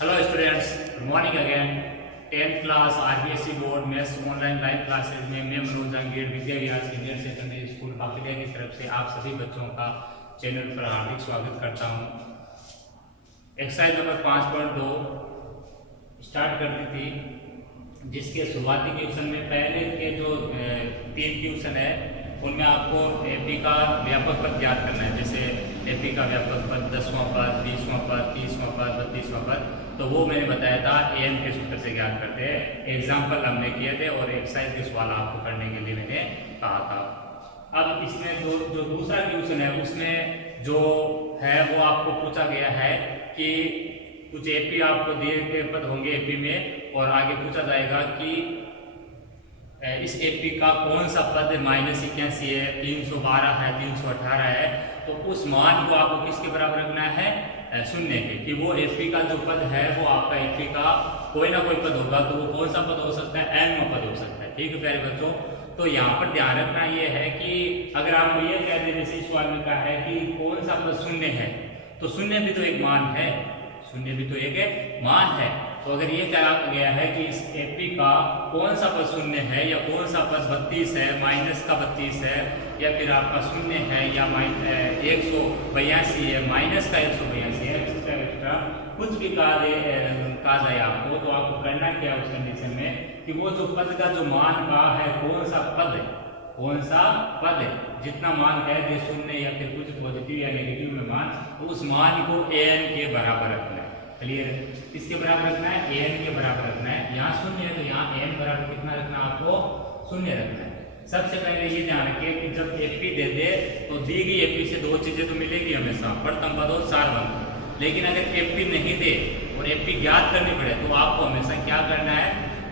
Hello students, good morning again. 10th class RBSE board maths online live classes में मैं Manoj Jahangir Vidya Vihar senior secondary school बाकिया की तरफ से आप सभी बच्चों का चैनल पर हार्दिक स्वागत करता हूं। एक्सरसाइज नंबर 5.2 स्टार्ट कर दी थी, जिसके शुरुआती क्वेश्चन में पहले के जो 3 क्वेश्चन है उनमें आपको एपी का व्यापक पद याद करना है। जैसे एपी का व्यापक पद 10वां पद, 20वां पद, 30वां पद, 32वां पद, तो वो मैंने बताया था एन के सूत्र से ज्ञात करते हैं। एग्जाम्पल हमने किए थे और एक्सरसाइज के सवाल आपको करने के लिए मैंने कहा था। अब इसमें जो दूसरा क्वेश्चन है उसमें जो है वो आपको पूछा गया है कि कुछ एपी आपको दिए गए पद होंगे एपी में, और आगे पूछा जाएगा कि इस एपी का कौन सा पद -81 है, 312 है, 318 है, तो उस मान को आपको किसके बराबर रखना है, शून्य के। कि वो एपी का जो पद है वो आपका एपी का कोई ना कोई पद होगा, तो वो कौन सा पद हो सकता है, n पद हो सकता है। ठीक है प्यारे बच्चों, तो यहाँ पर ध्यान रखना ये है कि अगर आपको ये कह दे, जैसे इस सवाल में कहा है कि कौन सा पद शून्य है, तो शून्य भी तो एक मान है, शून्य भी तो एक मान है। तो अगर ये कहा गया है कि इस एपी का कौन सा पद शून्य है या कौन सा पद 32 है, माइनस का 32 है, या फिर आपका शून्य है, या 182 है, माइनस का 182 है, एक्स्ट्रा कुछ भी कहा जाए आपको, तो आपको करना क्या है उस कंडीशन में कि वो जो पद का जो मान का है, कौन सा पद जितना मान कह दे शून्य या फिर कुछ पॉजिटिव या नेगेटिव में मान, तो उस मान को an के बराबर रखना है। क्लियर है? किसके बराबर रखना है, an के बराबर रखना है। यहाँ शून्य है तो यहाँ n बराबर कितना रखना है, आपको शून्य रखना है। सबसे पहले ये ध्यान रखिए कि जब एपी दे दे तो दी गई एपी से दो चीजें तो मिलेगी हमेशा, प्रथम पद और सारवंत। लेकिन अगर एपी नहीं दे और एपी ज्ञात करनी पड़े तो आपको हमेशा क्या करना है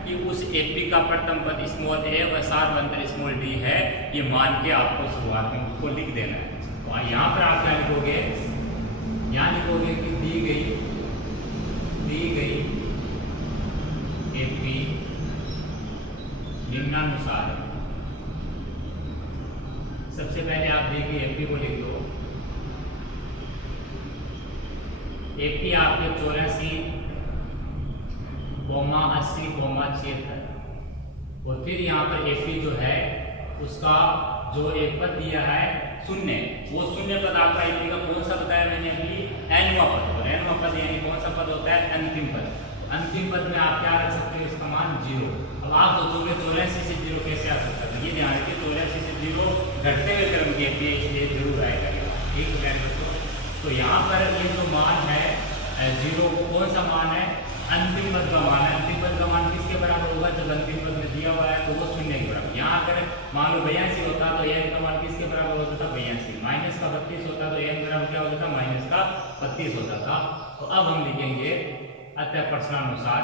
कि उस एपी का प्रथम पद स्मॉल a व सारवंत स्मॉल d है, ये मान के आपको शुरुआत में उसको लिख देना है। तो यहाँ पर आप क्या लिखोगे, यहाँ लिखोगे कि दी गई एपी निम्नानुसार है। सबसे पहले आप देखिए एपी को लिख दो। एपी आपके 84, 80, 76, और फिर यहाँ पर एपी जो है उसका जो एक पद दिया है शून्य, वो शून्य पद आपका एपी का कौन सा बताया मैंने अभी, nवां पद। और nवां पद यानी कौन सा पद होता है, अंतिम पद। अंतिम पद में आप क्या रख सकते हो, इसका मान 0। अब आप सोचोगे 84 से 0 कैसे आ सकता है, ये ध्यान रखिए 84 से 0 घटते हुए क्रम के एपी इसलिए जरूर आएगा। ठीक है बच्चों, तो यहाँ पर ये जो मान है 0 कौन सा मान है, अंतिम पद का मान है। अंतिम पद का मान किसके बराबर होगा, जब अंतिम पद में दिया हुआ है तो वो शून्य के बराबर। यहाँ अगर मान लो 82 होता तो n का मान किसके बराबर होता था, 82। माइनस का 32 होता तो n बराबर क्या होता था, माइनस का 32 होता था। तो अब हम लिखेंगे अतः प्रश्नानुसार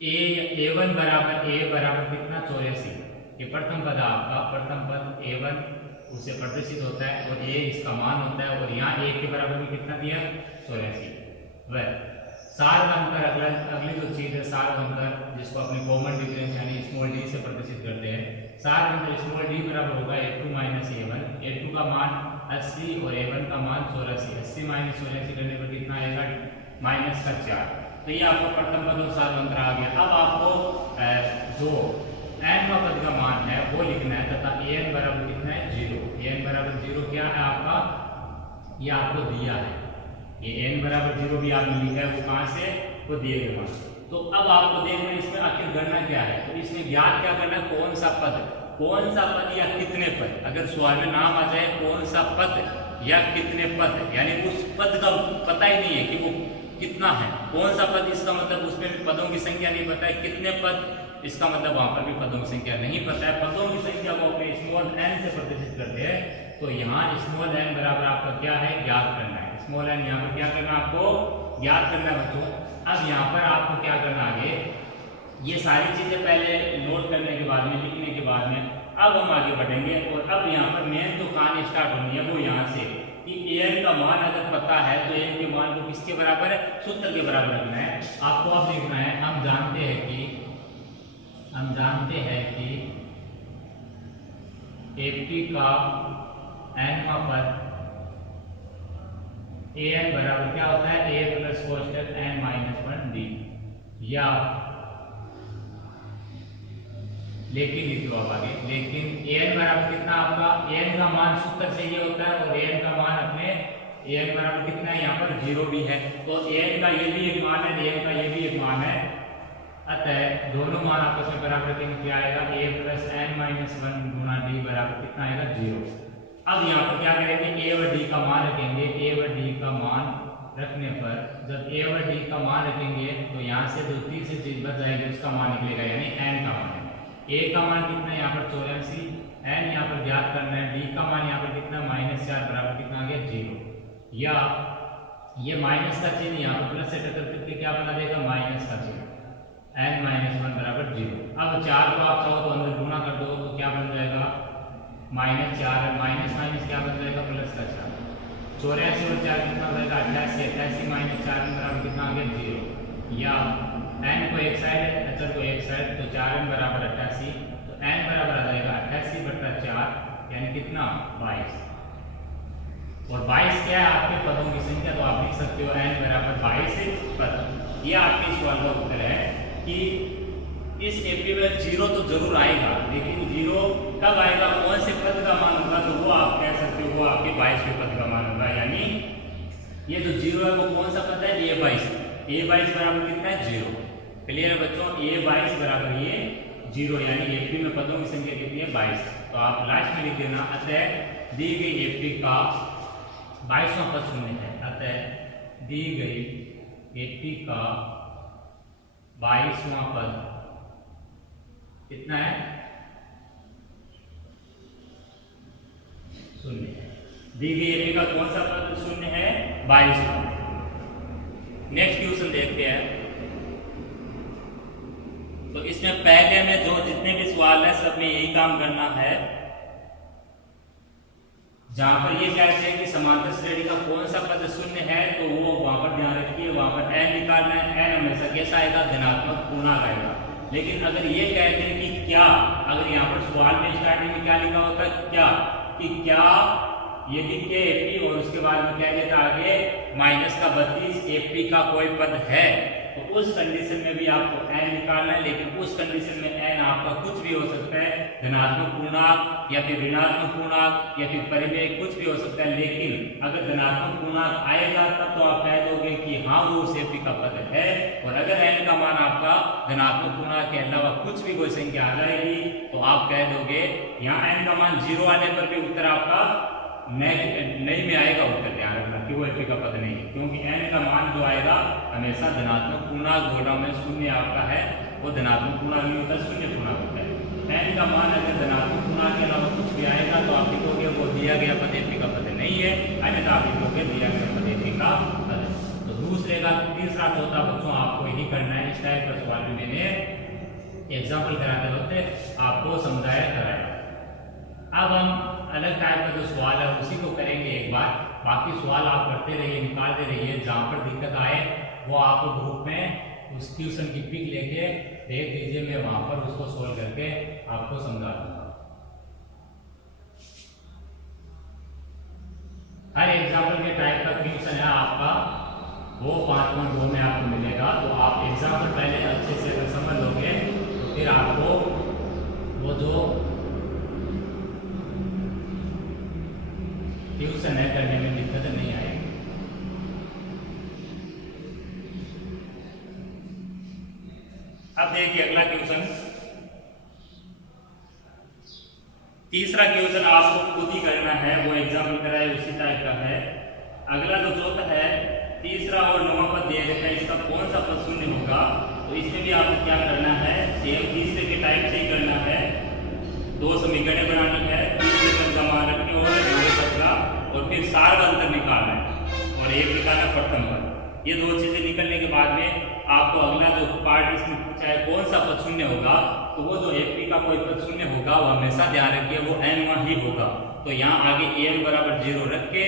a1 बराबर कितना, 84। ये प्रथम पद आपका, प्रथम पद a1 उसे प्रदर्शित होता है और a इसका मान होता है, और यहाँ a के बराबर में कितना दिया, 84। वह सारवंतर, अगली जो चीज है सारवंतर, जिसको अपने कॉमन डिफरेंस यानी स्मॉल d से प्रदर्शित करते हैं। सारवंतर स्मॉल d बराबर होगा a2 माइनस a1। a2 का मान 80 और a1 का मान 84। 80 माइनस 84 करने पर कितना आएगा, माइनस का 4। तो ये आपको प्रथम पद और सारवंतर आ गया। अब आपको जो nवां पद का मान है वो लिखना है, तथा an बराबर कितना है, 0। an बराबर 0 क्या है आपका, ये आपको दिया है। ये n बराबर 0 भी आपने लिखा है, वो कहाँ से, तो दिए गए मान। तो अब आपको देखना है इसमें आखिर गणना क्या है, तो इसमें ज्ञात क्या करना है, कौन सा पद या कितने पद। अगर सवाल में नाम आ जाए कौन सा पद या कितने पद, यानी उस पद का पता ही नहीं है कि वो कितना है, कौन सा पद, इसका मतलब उसमें भी पदों की संख्या नहीं पता है। कितने पद, इसका मतलब वहां पर भी पदों की संख्या नहीं पता है। पदों की संख्या को अपने स्मॉल n से प्रदर्शित करते हैं, तो यहाँ स्मॉल n बराबर आपका क्या है, ज्ञात करना है। स्मॉल n यहाँ पर क्या करना है, आपको ज्ञात करना है बच्चों। अब यहाँ पर आपको क्या करना, आगे ये सारी चीजें पहले नोट करने के बाद में, लिखने के बाद में अब हम आगे बढ़ेंगे। और अब यहाँ पर मेन तो कहानी स्टार्ट होनी है वो यहाँ से कि an का मान अगर पता है तो an के मान को किसके बराबर है, सूत्र के बराबर रखना है आपको। अब देखना है, हम जानते हैं कि एपी का nवां पद an बराबर क्या होता है a प्लस कोष्टक n माइनस 1 d, या लेकिन लिख लो अब आगे, लेकिन an बराबर कितना आपका an का मान सूत्र से ये होता है और an का मान अपने an बराबर कितना है यहाँ पर 0 भी है, तो an का ये भी एक मान है, an का ये भी एक मान है, अतः दोनों मान आपस में बराबर रखेंगे, क्या आएगा a plus n minus 1 Guna d बराबर कितना आएगा 0। अब यहाँ पर क्या करेंगे a व d का मान रखेंगे, a व d का मान रखने पर जब a व d का मान रखेंगे तो यहाँ से जो तीसरी चीज बच जाएगी उसका मान निकलेगा, यानी n का मान। a का मान कितना है यहाँ पर 84, n यहाँ पर ज्ञात करना है, d का मान यहाँ पर कितना -4 बराबर कितना आ गया 0, या ये माइनस का चिन्ह यहाँ पर प्लस से टक्कर करके क्या बना देगा माइनस का चिन्ह, n माइनस 1 बराबर 0। अब 4 को आप चाहो तो अंदर गुना कर दो तो क्या बन जाएगा -4, माइनस माइनस क्या बन जाएगा प्लस का 4, 84 और 4 कितना बनेगा 88, 88 माइनस 4 बराबर कितना आ गया 0, या n को एक साइड अचर को एक साइड तो 4n बराबर 88, तो n बराबर आ जाएगा 88/4 यानी कितना 22, और 22 क्या है आपके पदों की संख्या, तो आप लिख सकते हो n बराबर 22 पद। ये आपके सवाल का उत्तर है कि इस एपी में 0 तो जरूर आएगा, लेकिन 0 कब आएगा, कौन से पद का मान होगा, तो वो आप कह सकते हो वो आपके 22वें पद का मान होगा, यानी ये जो 0 है वो कौन सा पद है a22 बराबर कितना है 0। क्लियर है बच्चों, a22 बराबर ये 0, यानी एपी में पदों की संख्या कितनी है 22, तो आप लास्ट में लिख देना, अतः दी गई एपी का 22वां पद शून्य है, अतः दी गई एपी का 22वां पद कितना है शून्य है। दी गई एपी का कौन सा पद शून्य है 22वां। नेक्स्ट क्वेश्चन देखते हैं, तो इसमें पहले में जो जितने भी सवाल है सब में यही काम करना है, जहां पर ये कहते हैं कि समांतर श्रेणी का कौन सा पद शून्य है, तो वो वहां पर ध्यान रखिए, वहां पर n निकालना है, n हमेशा कैसा आएगा धनात्मक पूर्णांक आएगा। लेकिन अगर ये कहते हैं कि क्या, अगर यहाँ पर सवाल में स्टार्टिंग में क्या लिखा होता है क्या, कि क्या यदि के एपी और उसके बाद में क्या देता आगे -32 एपी का कोई पद है, तो उस कंडीशन में भी आपको n निकालना है, लेकिन उस कंडीशन में n आपका कुछ भी हो सकता है, धनात्मक पूर्णांक या फिर ऋणात्मक पूर्णांक या फिर परिमेय कुछ भी हो सकता है, लेकिन अगर धनात्मक पूर्णांक आएगा तब तो आप कह दोगे कि हाँ वो उस एपी का पद है, और अगर n का मान आपका धनात्मक पूर्णांक के अलावा कुछ भी कोई संख्या आ जाएगी तो आप कह दोगे यहाँ n का मान 0 आने पर भी उत्तर आपका नहीं में आएगा, उत्तर ध्यान रखना कि वो एपी का पद नहीं है, क्योंकि n का मान जो आएगा हमेशा धनात्मक पूर्णांक बोल रहा हूं मैं, शून्य आपका है वो धनात्मक पूर्णांक नहीं होता, शून्य पूर्णांक होता है। n का मान अगर धनात्मक पूर्णांक के अलावा कुछ भी आएगा तो आप लिखोगे वो दिया गया पद एपी का पद नहीं है, अन्यथा आप लिखोगे दिया गया पद एपी का पद है। तो दूसरे का तीसरा चौथा बच्चों आपको यही करना है, इस टाइप का सवाल में मैंने एग्जाम्पल कराते वक्त आपको समझाया कराया। अब हम अलग टाइप का जो सवाल है उसी को करेंगे एक बार, बाकी सवाल आप करते रहिए, निकालते रहिए, जहाँ पर दिक्कत आए वो आप ग्रुप में उस ट्यूशन की पिक लेके देख दीजिए, मैं वहां पर उसको सोल्व करके आपको समझा दूंगा। हर एग्जाम्पल के टाइप का ट्यूशन है आपका, वो 5.2 में आपको मिलेगा, तो आप एग्जाम्पल पहले अच्छे से अगर समझ लोगे तो फिर आपको वो जो ट्यूशन है करने में दिक्कत नहीं आएगी। अब देखिए अगला क्वेश्चन, तीसरा क्वेश्चन आपको खुद ही करना है, वो एग्जाम्पल कराए उसी टाइप का है। अगला जो चौथा है, तीसरा और नौवां पद दे रखा है, इसका कौन सा पद शून्य होगा, तो इसमें भी आपको क्या करना है, सेम तीसरे के टाइप से ही करना है, दो समीकरण बनानी है, तीसरे पद का मान रखने और फिर सार का अंतर निकालना है और एक निकालना प्रथम पद। ये दो चीजें निकलने के बाद में आपको अगला जो पार्ट इसमें पूछा है कौन सा पद शून्य होगा, तो वो जो एपी का कोई पद शून्य होगा वो हमेशा ध्यान रखिए वो n ही होगा। तो यहाँ आगे an बराबर 0 रख के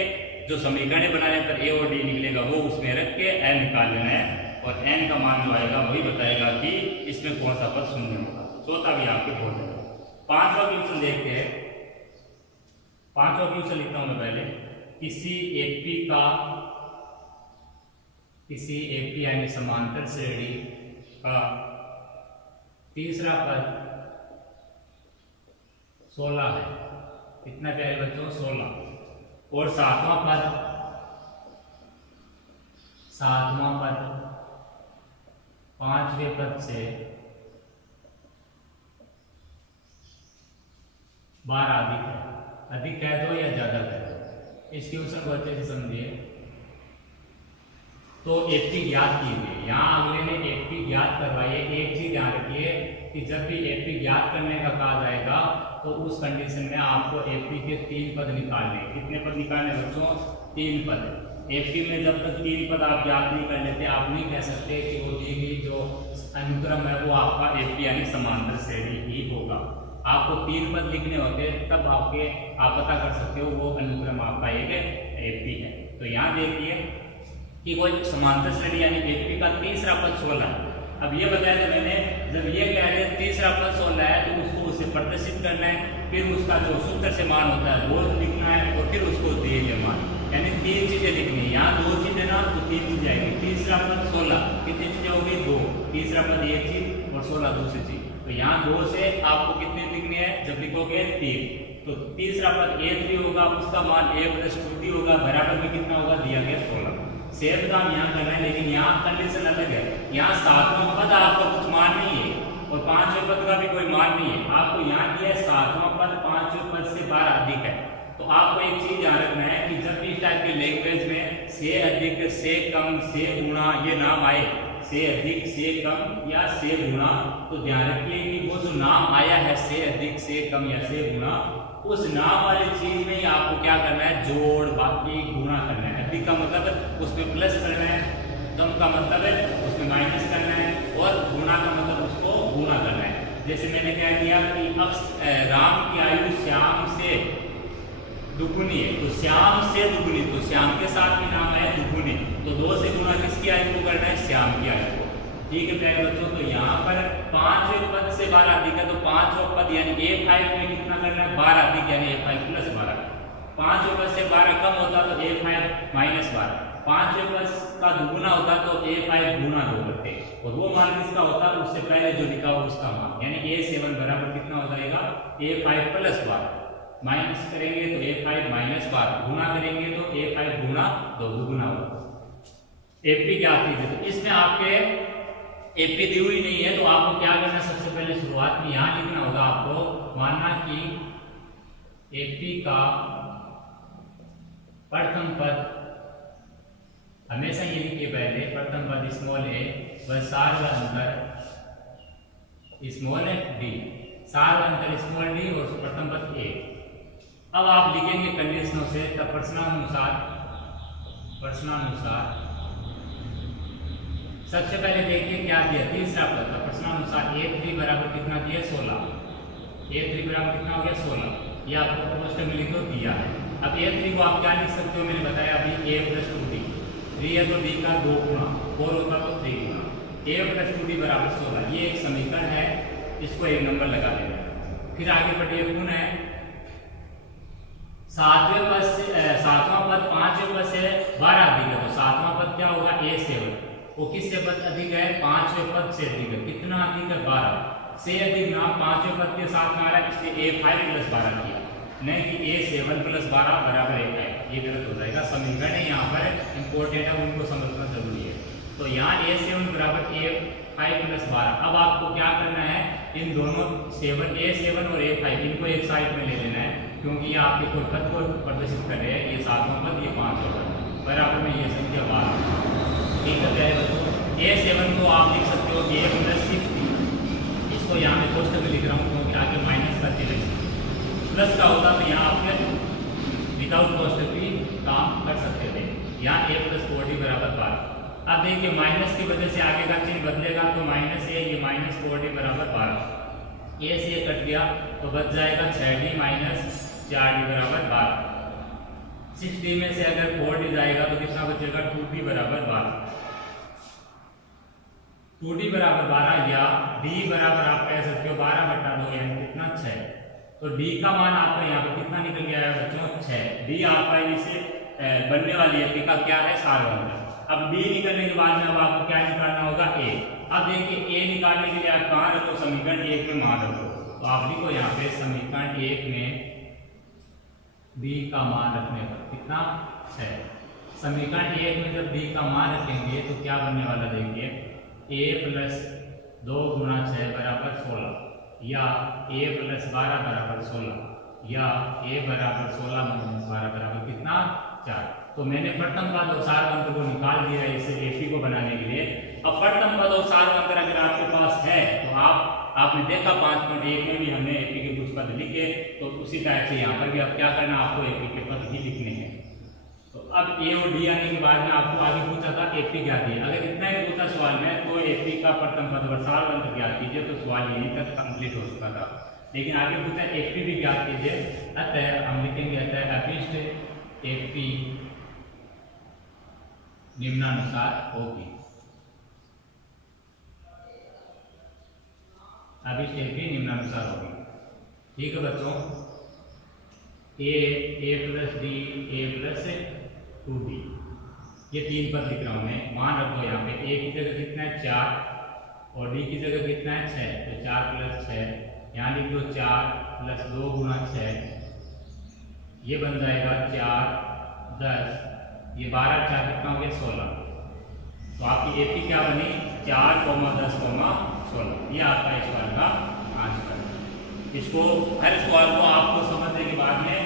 जो समीकरण बनाने पर a और d निकलेगा वो उसमें रख के n निकाल लेना है, और n का मान जो आएगा वही बताएगा कि इसमें कौन सा पद शून्य होगा। चौथा भी आपके बोल देगा। पांचवा क्वेश्चन देखते हैं, पांचवा क्वेश्चन लिखता हूं मैं पहले। किसी एपी यानी समांतर श्रेणी का तीसरा पद 16 है। कितना प्यारे बच्चों, 16। और सातवां पद पांचवें पद से 12 अधिक है। अधिक कह दो या ज्यादा कह दो, इस क्वेश्चन को अच्छे से समझिए। तो एपी ज्ञात कीजिए। यहाँ अगले ने एपी ज्ञात करवाई है। एक चीज ध्यान रखिए कि जब भी एपी ज्ञात करने का कहा जाएगा तो उस कंडीशन में आपको एपी के 3 पद निकालने। कितने पद निकालने बच्चों, 3 पद। एपी में जब तक 3 पद आप ज्ञात नहीं कर लेते, आप नहीं कह सकते कि वो दी गई जो अनुक्रम है वो आपका एपी यानी समांतर श्रेणी ही होगा। आपको 3 पद लिखने होते हैं, तब आप पता कर सकते हो वो अनुक्रम आपका एक एपी है। तो यहाँ देखिए कि कोई समांतर श्रेणी यानी एपी का तीसरा पद 16 है। अब ये बताया था मैंने, जब ये कह रहे तीसरा पद 16 है तो उसको उससे प्रदर्शित करना है, फिर उसका जो सूत्र से मान होता है वो लिखना है, और फिर उसको दिए गए मान, यानी 3 चीजें लिखनी है। यहाँ 2 चीजें ना तो 3 चीजें आएगी। तीसरा पद 16, कितनी चीजें होगी, 2। तीसरा पद एक चीज और 16 दूसरी चीज। तो यहाँ 2 से आपको कितनी लिखनी है, जब लिखोगे 3, तो तीसरा पद A3 होगा, उसका मान A + 2D होगा, बराबर में कितना होगा, दिया गया 16। सेम काम यहाँ करना है, लेकिन यहाँ कंडीशन अलग है। यहाँ 7वां पद आपका कुछ मान नहीं है और 5वें पद का भी कोई मान नहीं है। आपको यहाँ दिया है 7वां पद 5वें पद से 12 अधिक है। तो आपको एक चीज ध्यान रखना है कि जब भी इस टाइप के लैंग्वेज में से अधिक, से कम, से गुणा ये नाम आए, से अधिक, से कम या से गुणा, तो ध्यान रखिए कि वो जो नाम आया है से अधिक, से कम या से गुणा, उस नाम वाली चीज में ही आपको क्या करना है, जोड़, बाकी गुणा करना है। अधिक का मतलब उसमें प्लस करना है, कम का मतलब है उसमें माइनस करना है, और गुणा का मतलब उसको गुणा करना है। जैसे मैंने क्या किया कि अब राम की आयु श्याम से दुगुनी है, तो श्याम से दुगुनी, तो श्याम के साथ भी नाम है दुगुनी, तो 2 से गुणा किसकी आयु को करना है, श्याम की आयु को। ठीक है प्यारे बच्चों, तो यहाँ पर 5वें पद से 12 अधिक है, तो 5वां पद यानी A5 में कितना करना है, 12 अधिक, यानी A5 + 12। 5वें पद से 12 कम होता तो A5 - 12। 5वें पद का दुगुना होता तो A5 गुणा 2 करते, और वो मान किसका होता है, उससे पहले जो लिखा हो उसका मान, यानी A7 बराबर कितना हो जाएगा, A5 + 12। माइनस करेंगे तो A5 - 12, गुणा करेंगे तो A5 गुणा 2 दुगुना होगा। एपी क्या कीजिए, तो इसमें आपके एपी दी हुई नहीं है, तो आपको क्या करना, सबसे पहले शुरुआत में यहां लिखना होगा आपको, मानना कि एपी का प्रथम पद, हमेशा ये लिखिए पहले, प्रथम पद स्मॉल a व सार्वअंतर स्मॉल d, सार्वअंतर स्मॉल d और प्रथम पद a। अब आप लिखेंगे कंडीशनों से, तब प्रश्नानुसार सबसे पहले देखिए क्या दिया, तीसरा पद का प्रश्नानुसार A3 बराबर कितना दिया, 16। A3 बराबर कितना हो गया, 16। ये आपको कोष्टक में लिखो दिया है। अब A3 को आप क्या लिख सकते हो, मैंने बताया अभी A + 2D, 3 है तो D का 2 गुना, 4 होता तो 3 गुना, A + 2D बराबर 16। ये एक समीकरण है, इसको एक नंबर लगा देना। फिर आगे बढ़िए, पुनः 7वां पद 5वें पद से 12 अधिक है, तो 7वां पद क्या होगा, A7। वो किससे पद अधिक है, 5वें पद से अधिक है। कितना अधिक है, 12 से अधिक नाम 5वें पद के साथ में आ रहा है, इसलिए A5 + 12 किया, नहीं कि A7 + 12 बराबर A5। ये गलत हो जाएगा, समीकरण है यहाँ पर इंपॉर्टेंट है, उनको समझना जरूरी है। तो यहाँ A7 बराबर A5 + 12। अब आपको क्या करना है, इन दोनों A7 और A5 इनको एक साइड में ले लेना है, क्योंकि ये आपके कोई पद को प्रदर्शित कर रहे हैं। ये 7वां पद, ये 5वां पद, बराबर में ये संख्या 12। ठीक है प्यारे बच्चों, A7 को आप लिख सकते हो A + 60, इसको यहाँ मैं कोष्टक में लिख रहा हूँ क्योंकि आगे माइनस का चिन्ह प्लस का होता, तो यहाँ आप विदाउट कोष्टक भी काम कर सकते थे। यहाँ A + 4D बराबर 12। अब देखिए माइनस की वजह से आगे का चिन्ह बदलेगा, तो -a, ये -4D बराबर 12। A से कट गया तो बच जाएगा 6D - 4D बराबर 12। 6D में से अगर 4D जाएगा तो कितना बचेगा, 2D बराबर 12। 2D बराबर 12 या D बराबर आप कह सकते हो 12/2, यानी कितना 6। तो तो डी का मान आपका यहाँ पे कितना निकल गया है बच्चों 6। डी आपका इसे बनने वाली एपी का क्या है सारवंतर। अब डी निकलने के बाद में अब आपको क्या निकालना होगा ए। अब देखिए ए निकालने के लिए आप कहाँ रखो समीकरण 1 में मान रखो। तो आप लिखो यहाँ पे समीकरण 1 में बी का मान रखने पर कितना 6। समीकरण 1 में जब बी का मान रखेंगे तो क्या बनने वाला देखिए a प्लस 2 गुना 6 बराबर 16 या a प्लस 12 बराबर 16 या a बराबर 16 माइनस 12 बराबर कितना 4। तो मैंने प्रथम पद और सारवंतर को निकाल दिया है इसे एपी को बनाने के लिए। अब प्रथम पद और सारवंतर अगर आपके पास है तो आपने देखा 5.1 में भी हमने एपी के कुछ पद लिखे, तो उसी टाइप से यहाँ पर भी अब क्या करना आपको एपी के पद ही लिखने हैं। तो अब ए और डी आने के बाद में आपको आगे पूछा था एपी क्या थी। अगर इतना ही पूछा सवाल में तो एपी का प्रथम पद और सारवंतर ज्ञात कीजिए तो सवाल यहीं तक कंप्लीट हो चुका था। लेकिन आगे पूछा एपी भी ज्ञात कीजिए, अतः हम लिखेंगे अतः अभिष्ट एपी निम्नानुसार होगी। अभिष्ट एपी निम्नानुसार होगी। ठीक है बच्चों, A plus D A plus 2b ये 3 पद लिख रहा हूं मैं। मान रखो यहाँ पे ए की जगह कितना है 4 और डी की जगह कितना है 6, तो 4 प्लस 6 यहाँ लिख दो 4 प्लस 2 गुना 6 ये बन जाएगा 4 10 ये 12 4 कितना हो गया 16। तो आपकी एपी क्या बनी 4, 10, 16। ये आपका इस सवाल का आंसर। इसको हर सवाल को आपको समझने के बाद में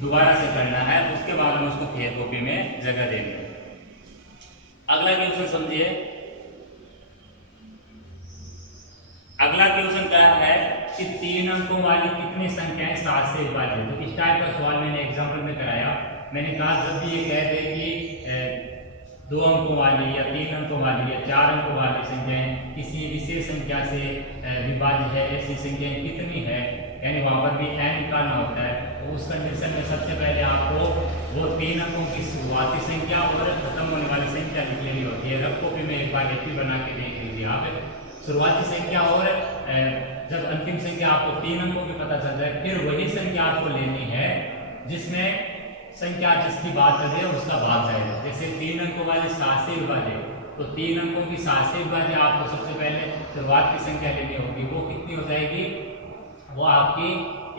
दोबारा से करना है, उसके बाद में उसको खेत कॉपी में जगह देनी है। अगला क्वेश्चन समझिए। अगला क्वेश्चन क्या है कि 3 अंकों वाली कितनी संख्याएं 7 से विभाज्य है। तो इस टाइप का सवाल मैंने एग्जाम्पल में कराया। मैंने कहा जब भी ये कह दे कि 2 अंकों वाली या 3 अंकों वाली या 4 अंकों वाली संख्याएं किसी विशेष संख्या से विभाज्य है, ऐसी संख्याएं कितनी है, यानी वहां पर भी n निकालना होता है। तो उस कंडीशन में सबसे पहले आपको वो 3 अंकों की शुरुआती संख्या और खत्म होने वाली संख्या लिख लेनी होती है। रफ कॉपी में एक बार एपी बना के देख लीजिए आप। शुरुआती संख्या और जब अंतिम संख्या आपको 3 अंकों की पता चल जाए, फिर वही संख्या आपको लेनी है जिसमें संख्या जिसकी बात कर रही है उसका भाग जाएगा। जैसे 3 अंकों वाली 7 से विभाज्य, तो 3 अंकों की 7 से विभाज्य आपको सबसे पहले शुरुआत की संख्या लेनी होगी। वो कितनी हो जाएगी, वो आपकी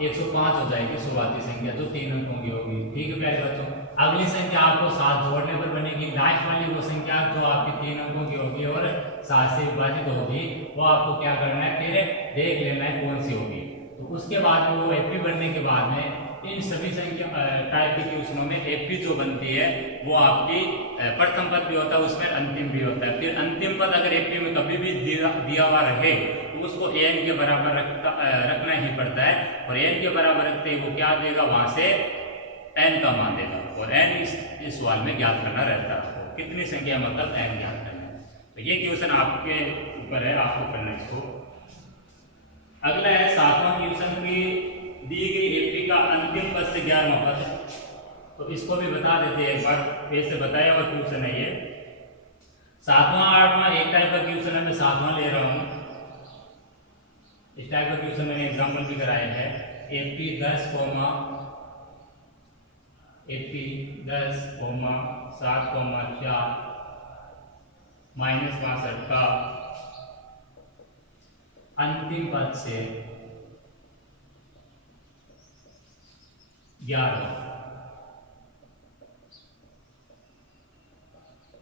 105 हो जाएगी शुरुआती संख्या जो 3 अंकों की होगी। ठीक है प्यारे बच्चों, अगली संख्या आपको 7 जोड़ने पर बनेगी। लास्ट वाली वो संख्या जो आपकी 3 अंकों की होगी और 7 से विभाजित होगी, वो आपको क्या करना है फिर देख लेना है कौन सी होगी। तो उसके बाद में वो एपी बनने के बाद में इन सभी संख्या टाइप के क्वेश्चनों में एपी जो बनती है वो आपकी प्रथम पद भी होता है, उसमें अंतिम भी होता है। फिर अंतिम पद अगर एपी में कभी भी दिया हुआ रहे तो उसको एन के बराबर रखना ही पड़ता है। और एन के बराबर रखते ही वो क्या देगा, वहां से एन का मान देगा। और एन इस सवाल में ज्ञात करना रहता है आपको, कितनी संख्या मतलब एन ज्ञात करना है। तो ये क्वेश्चन आपके ऊपर है, आपको करना इसको। अगला है 7वां क्वेश्चन की दी गई एपी का अंतिम पद से 11वां पद। तो इसको भी बता देते हैं एक बार, वैसे बताया हुआ क्वेश्चन है ये। 7वां 8वां एक टाइप का क्वेश्चन है, मैं 7वां ले रहा हूं। इस टाइप का क्वेश्चन मैंने एग्जाम्पल भी कराया है। एपी 10, 7,4 -62 का अंतिम पद से 11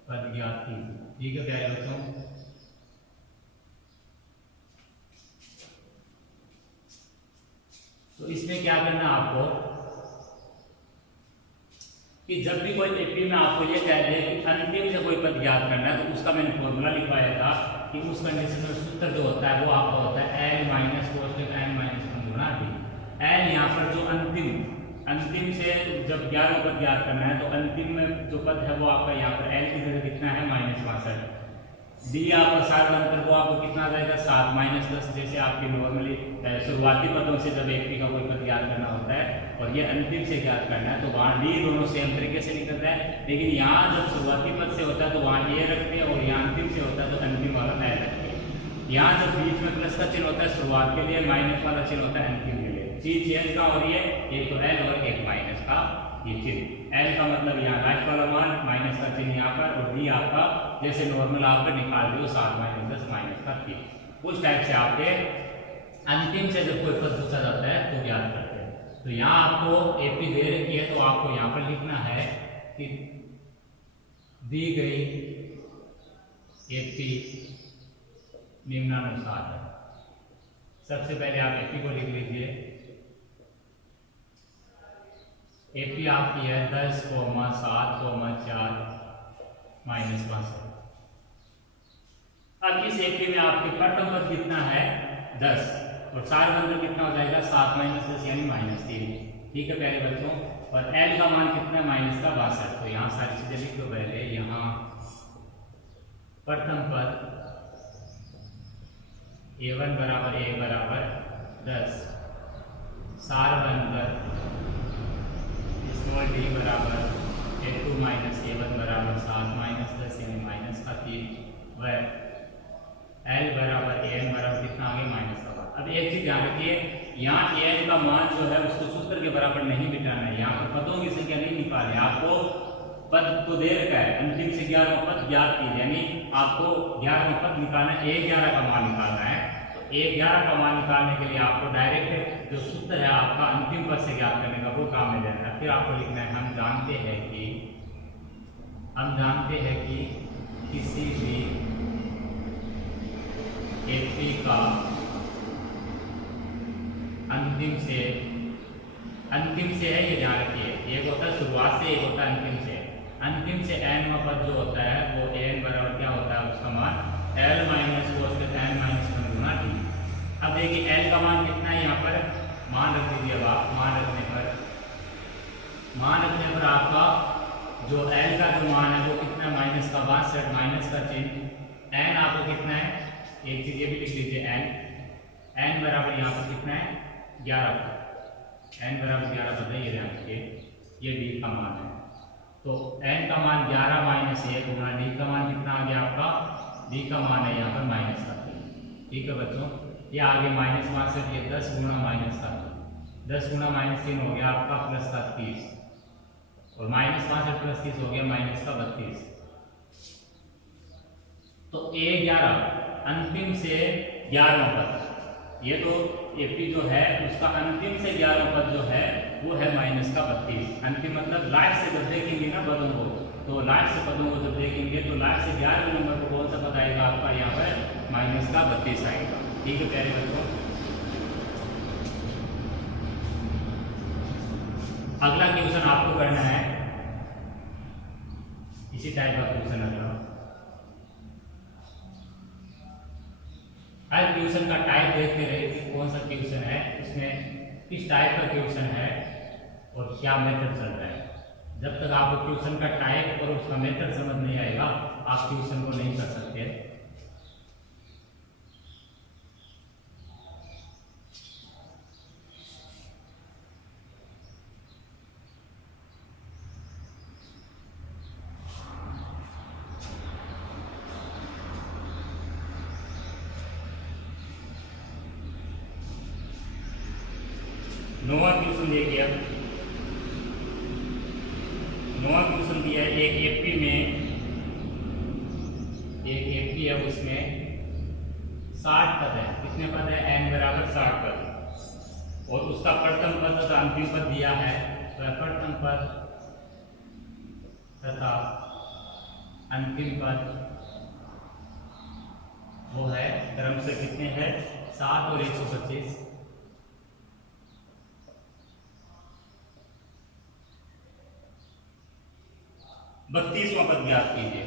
पद ज्ञात कीजिए। ठीक है प्यारे बच्चों, तो इसमें क्या करना आपको कि जब भी कोई एपी में आपको ये कह दे कि अंतिम से कोई पद ज्ञात करना है, तो उसका मैंने फॉर्मूला लिखवाया था कि उस कंडीशन में सूत्र जो होता है वो आपका होता है L - cos n - 1 गुना d। L यहाँ पर जो अंतिम से जब 11 पद ज्ञात करना है तो अंतिम में जो पद है वो आपका यहाँ पर L की जगह कितना है -62। डी आपका सारवंतर वो आपको कितना आ जाएगा 7 - 10। जैसे आपकी नॉर्मली शुरुआती पदों से जब एपी का कोई पद ज्ञात करना होता है और ये अंतिम से ज्ञात करना है तो वहाँ डी दोनों सेम तरीके से निकलता है। लेकिन यहाँ जब शुरुआती पद से होता है तो वहाँ ए रखते हैं और यहाँ अंतिम से होता है तो अंतिम वाला एल रखते हैं। यहाँ जब बीच में प्लस का चिन्ह होता है शुरुआत के लिए, माइनस वाला चिन्ह होता है अंतिम के लिए। चीज चेंज कहाँ हो रही है, एक तो एल और एक माइनस का ये चिन्ह। एल का मतलब यहाँ लास्ट वाला मान, माइनस का चिन्ह यहाँ पर, और डी आपका जैसे नॉर्मल आप निकाल रहे हो 7 माइनस 10 माइनस का 3, उस टाइप से आपके अंतिम से जब कोई पद पूछा जाता है तो ज्ञात करते हैं। तो यहाँ आपको एपी दे रखी है, तो आपको यहाँ पर लिखना है कि दी गई एपी निम्नानुसार है। सबसे पहले आप एपी को लिख लीजिए। एपी आपकी है 10,7,4 माइनस 5। अब इस एपी में आपके प्रथम पद कितना है 10, और सार बंधन कितना हो जाएगा 7 माइनस 10 यानी -3। ठीक है प्यारे बच्चों, और एल का मान कितना है माइनस का 62। तो यहाँ सारी चीजें लिख दो पहले। यहाँ प्रथम पद a1 बराबर a बराबर 10, सार बंधन स्मॉल डी बराबर a2 माइनस a1 बराबर 7 माइनस 10 यानी माइनस का 3, व एल बराबर an बराबर कितना आगे माइनस का 5। अब एक चीज ध्यान रखिए, यहाँ an का मान जो है उसको सूत्र के बराबर नहीं बिठाना है। यहाँ पर पदों की संख्या नहीं निकालनी, आपको पद को दे रखा है अंतिम से 11वां पद ज्ञात कीजिए, यानी आपको 11वां पद निकालना है, 1/11 का मान निकालना है। तो 1/11 का मान निकालने के लिए आपको डायरेक्ट जो सूत्र है आपका अंतिम पद से ज्ञात करने का वो काम में देना है। फिर आपको लिखना है हम जानते हैं कि किसी भी एपी का अंतिम से है, ये ध्यान रखिए, एक होता है शुरुआत से, एक होता है अंतिम से। अंतिम से n का पद जो होता है वो n बराबर क्या होता है, उसका मान l minus cos n minus 1 गुना d। अब देखिए l का मान कितना है, यहाँ पर मान रख दीजिए। अब आप मान रखने पर आपका जो l का जो मान है वो कितना है माइनस का 62, माइनस का चिन्ह। n आपको कितना है, एक चीज ये भी लिख लीजिए, n बराबर यहाँ पर कितना है 11, n बराबर 11 बताइए ध्यान रखिए, ये d का मान है। तो n का मान 11 माइनस 1 गुना d का मान कितना आ गया आपका, d का मान है यहाँ पर माइनस का 3। ठीक है बच्चों, ये आगे माइनस 62, ये 10 गुना माइनस का 3, 10 गुना -3 हो गया आपका प्लस का 30, और माइनस 62 प्लस 30 हो गया माइनस का 32। तो a11 अंतिम से 11वां पद, ये तो एपी जो है उसका अंतिम से 11वां पद जो है वो है माइनस का 32। अंतिम मतलब लास्ट से जब देखेंगे ना पदों को, तो लास्ट से पदों को जब देखेंगे तो लास्ट से 11वें नंबर को कौन सा पद आएगा आपका, यहाँ पर माइनस का 32 आएगा। ठीक है प्यारे बच्चों, अगला क्वेश्चन आपको करना है इसी टाइप का क्वेश्चन। अगला हर क्वेश्चन का टाइप देखते रहिए कि कौन सा क्वेश्चन है, उसमें किस टाइप का क्वेश्चन है और क्या मेथड चल रहा है। जब तक आपको क्वेश्चन का टाइप और उसका मेथड समझ नहीं आएगा आप क्वेश्चन को नहीं कर सकते। नौवां क्वेश्चन देखिए, अब नौवां क्वेश्चन दिया है, एक एपी है, उसमें 60 पद है। कितने पद है, n बराबर 60 पद, और उसका प्रथम पद तथा अंतिम पद दिया है। तो प्रथम पद तथा अंतिम पद वो है क्रम से कितने हैं 7 और 125। 32वां पद ज्ञात कीजिए।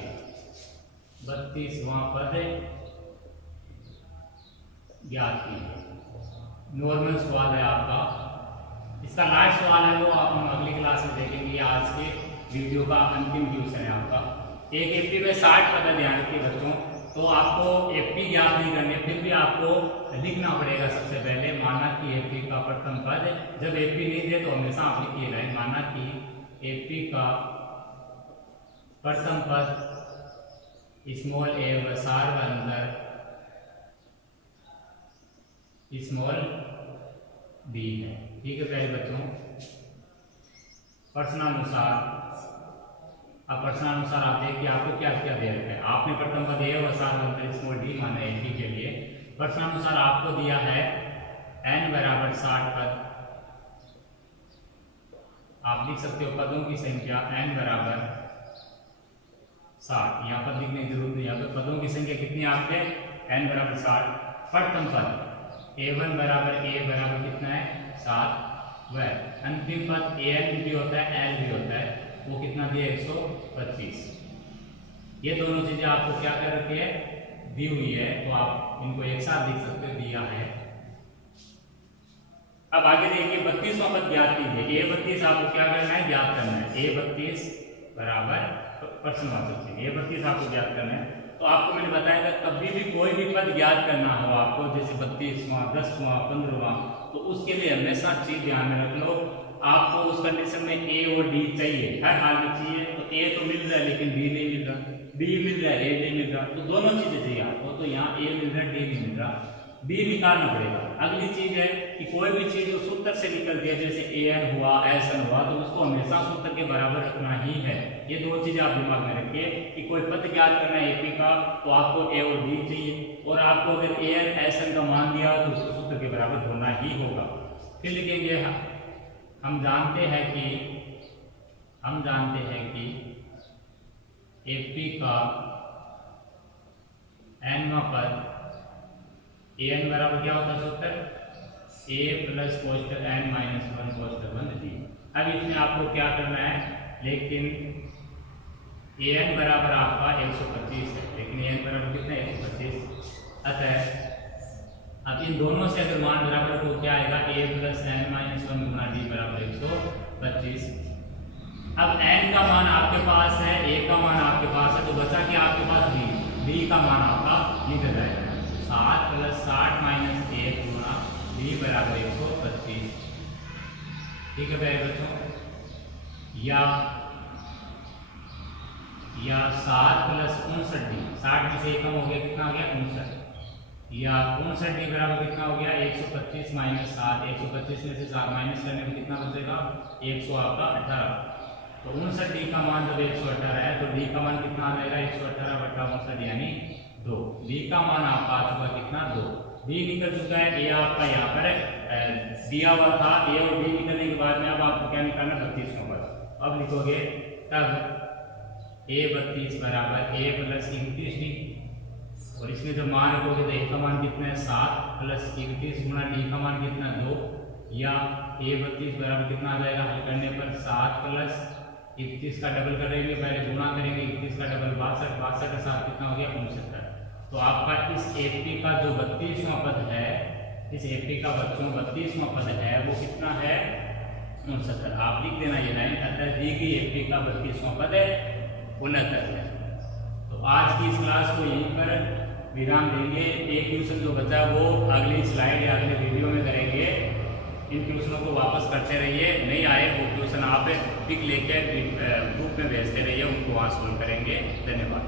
32वां पद ज्ञात कीजिए। नॉर्मल सवाल है आपका, इसका लास्ट सवाल है वो आप हम अगली क्लास में देखेंगे। आज के वीडियो का अंतिम क्वेश्चन है आपका। एक एपी में 60 पद ध्यान रखिए बच्चों, तो आपको एपी ज्ञात नहीं करने, फिर भी आपको लिखना पड़ेगा। सबसे पहले माना कि एपी का प्रथम पद, जब एपी नहीं दे तो हमेशा आप लिखिएगा माना कि एपी का प्रथम पद स्मॉल ए व सार व अंदर स्मॉल बी है। ठीक है प्यारे बच्चों, प्रश्नानुसार अब प्रश्नानुसार आते हैं कि आपको क्या क्या दे रखा है। आपने प्रथम पद ए और सात अंतर स्मॉल डी माना है डी के लिए। प्रश्नानुसार आपको दिया है n बराबर 60 पद। आप लिख सकते हो पदों की संख्या n बराबर 60। यहाँ पर लिखने की जरूरत नहीं, यहाँ पर पदों की संख्या कितनी है आपके n बराबर 60। प्रथम पद a1 बराबर a बराबर कितना है 7, वह अंतिम पद an भी होता है l भी होता है, वो कितना दिया 125। ये दोनों चीजें आपको क्या कर रखी है दी हुई है, तो आप इनको एक साथ लिख सकते हो, दिया है। अब आगे देखिए 32वां पद ज्ञात कीजिए। a32 आपको क्या करना है ज्ञात करना है। a32 बराबर प्रश्नवाचक चिन्ह a32 आपको ज्ञात करना है। तो आपको मैंने बताया था कभी भी कोई भी पद ज्ञात करना हो आपको, जैसे 32वां 10वां 15वां, तो उसके लिए हमेशा चीज ध्यान में रख लो, आपको उस कंडीशन में ए और डी चाहिए, हर हाल में चाहिए। तो ए तो मिल रहा है लेकिन बी नहीं मिल रहा, बी मिल रहा है ए नहीं मिल रहा, तो दोनों चीजें चाहिए आपको। तो यहाँ ए मिल रहा है डी नहीं मिल रहा, बी निकालना पड़ेगा। अगली चीज है कि कोई भी चीज जो सूत्र से निकलती है, जैसे an हुआ sn हुआ, तो उसको हमेशा सूत्र के बराबर रखना ही है। ये दो चीजें आप दिमाग में रखिए कि कोई पद ज्ञात करना है एपी का, तो आपको a और d चाहिए, और आपको अगर an sn का मान दिया तो उसको सूत्र के बराबर होना ही होगा। फिर लिखेंगे हम जानते हैं कि एपी का nवां पद an बराबर क्या होता है सूत्र a प्लस कोष्टक n माइनस 1 कोष्टक 1 d। अब इसमें आपको क्या करना है, लेकिन an बराबर आपका 125 है, लेकिन an बराबर कितना है 125। अतः अब इन दोनों से अगर मान बराबर तो क्या आएगा a plus n minus 1 Guna d बराबर 125। अब n का मान आपके पास है, a का मान आपके पास है, तो बचा क्या आपके पास d का मान आपका निकल जाएगा 7 प्लस 60 माइनस 1 गुना d बराबर 125। ठीक है प्यारे बच्चों, या 7 प्लस 59d, 60 में से 1 कम हो गया, कितना हो गया 59, या 59d बराबर कितना हो गया 125 माइनस 7, 125 में से 7 माइनस करने में कितना बचेगा 100 आपका 18। तो 59d का मान जब 118 है तो d का मान कितना आ जाएगा 118 बटा 59 यानी 2। d का मान आपका आ चुका कितना 2, d निकल चुका है। a आपका यहाँ पर दिया हुआ था, a और d निकलने के बाद में अब आपको क्या निकालना 32 नंबर। अब लिखोगे तब a32 बराबर a प्लस 29d, और इसमें जब मान रखोगे तो a का मान कितना है 7 प्लस 29 गुना d का मान कितना 2, या a32 बराबर कितना आ जाएगा हल करने पर 7 प्लस 31 का डबल करेंगे, पहले गुणा करेंगे 31 का डबल 62, 62 के साथ कितना हो गया 69। तो आपका इस एपी का जो 32वां पद है, इस एपी का बच्चों 32वां पद है वो कितना है 69। आप लिख देना ये लाइन, अतः दी गई एपी का 32वां पद है 69 है। तो आज की इस क्लास को यहीं पर विराम देंगे। एक ट्यूशन जो बचा वो अगली स्लाइड या अगले वीडियो में करेंगे। इन ट्यूशनों को वापस करते रहिए, नहीं आए वो ट्यूशन आप पिक लेकर ग्रुप में भेजते रहिए, उनको वहाँ सोल्व करेंगे। धन्यवाद।